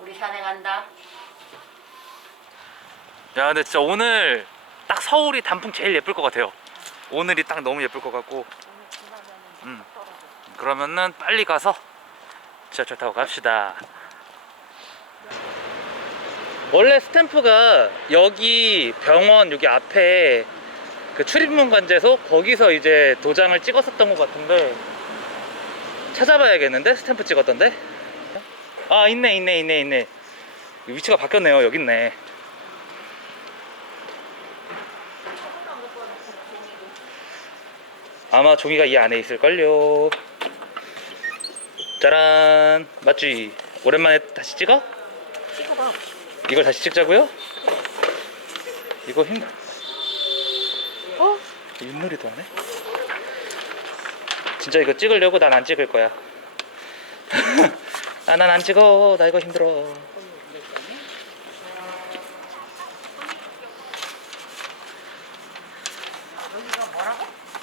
우리 산에 간다. 야 근데 진짜 오늘 딱 서울이 단풍 제일 예쁠 것 같아요. 오늘이 딱 너무 예쁠 것 같고. 음. 그러면은 빨리 가서 지하철 타고 갑시다. 원래 스탬프가 여기 병원 여기 앞에 그 출입문 관제소 거기서 이제 도장을 찍었었던 것 같은데 찾아봐야겠는데? 스탬프 찍었던데 아 있네 있네 있네 있네 위치가 바뀌었네요 여기 있네 아마 종이가 이 안에 있을걸요 짜란 맞지? 오랜만에 다시 찍어? 찍어봐. 이걸 다시 찍자고요? 이거 힘 어? 윷놀이도 하네 진짜 이거 찍으려고 난 안 찍을 거야 아 난 안 찍어 나 이거 힘들어?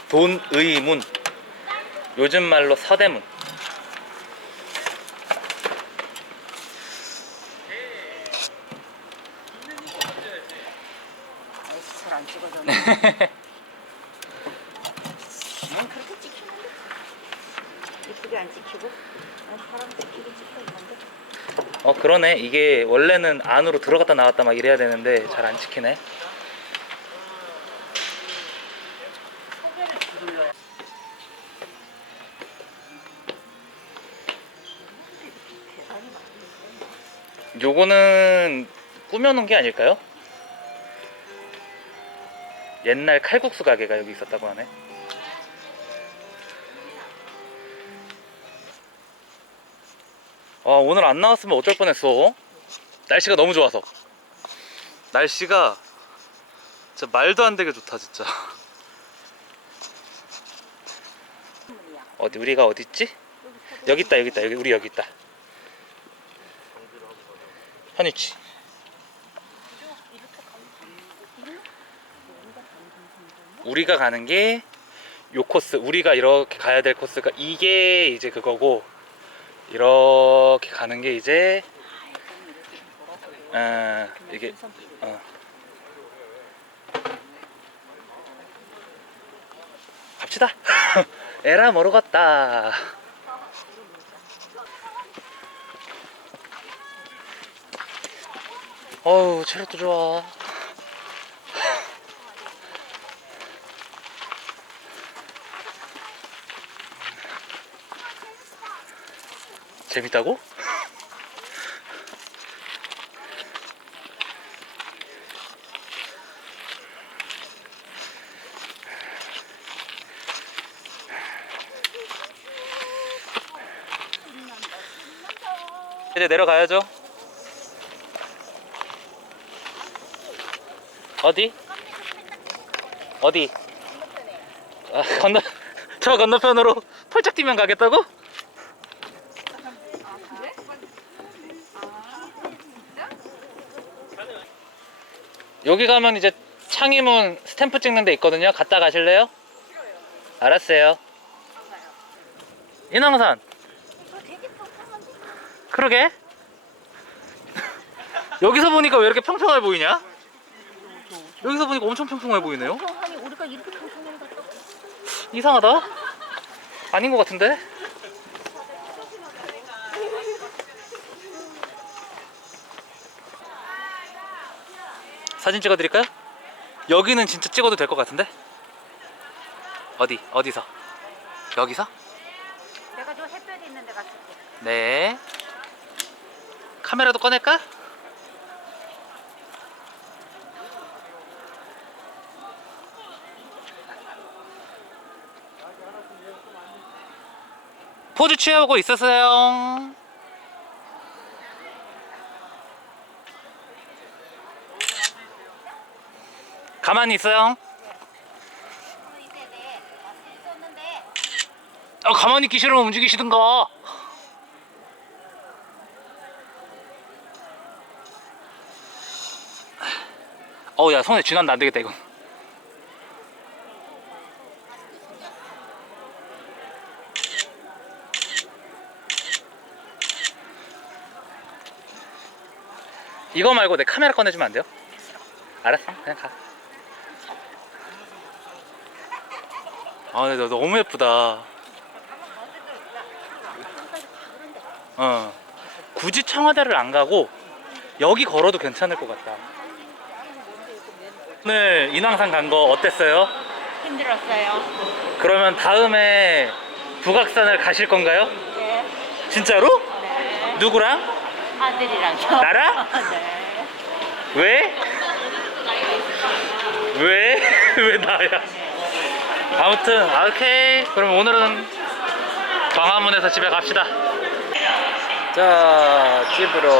돈의문 요즘 말로 서대문 잘안 찍어줬네. 난 그렇게 찍히는데. 이쁘게 안 찍히고. 난 사람들끼리 찍고 있는데. 어 그러네 이게 원래는 안으로 들어갔다 나왔다 막 이래야 되는데 잘 안 찍히네. 요거는 꾸며놓은 게 아닐까요? 옛날 칼국수 가게가 여기 있었다고 하네 아 오늘 안 나왔으면 어쩔 뻔했어. 날씨가 너무 좋아서. 날씨가 진짜 말도 안 되게 좋다 진짜. 어디 우리가 어디 있지? 여기 있다 여기 있다. 여기 우리 여기 있다. 현이치. 우리가 가는 게 요 코스. 우리가 이렇게 가야 될 코스가 이게 이제 그거고 이렇게 가는 게 이제 아 이게 어. 갑시다. 에라 갔다. 어우 체력도 좋아 재밌다고? 이제 내려가야죠. 어디? 어디? 아, 건너 저 건너편으로 펄쩍 뛰면 가겠다고? 여기 가면 이제 창의문 스탬프 찍는 데 있거든요. 갔다 가실래요? 알았어요. 인왕산. 그러게. 여기서 보니까 왜 이렇게 평평해 보이냐? 여기서 보니까 엄청 평평해 보이네요. 아니 우리가 이렇게 평평한 거 이상하다. 아닌 것 같은데? 사진 찍어드릴까요? 여기는 진짜 찍어도 될 것 같은데? 어디? 어디서? 여기서? 내가 저 햇볕 있는 데 갔을 때. 네. 카메라도 꺼낼까? 포즈 취하고 있었어요. 가만히 있어요. 아, 가만히 있기 싫으면 움직이시든가. 어우, 야, 손에 쥐난다. 안 되겠다, 이건. 이거 말고 내 카메라 꺼내주면 안 돼요? 알았어 그냥 가. 아 근데 너 너무 예쁘다. 어. 굳이 청와대를 안 가고 여기 걸어도 괜찮을 것 같다. 오늘 인왕산 간 거 어땠어요? 힘들었어요. 그러면 다음에 북악산을 가실 건가요? 네. 진짜로? 네. 누구랑? 아들이랑요. 나랑? 네. 왜? 왜? 왜 나야? 아무튼 아, 오케이. 그럼 오늘은 광화문에서 집에 갑시다. 자 집으로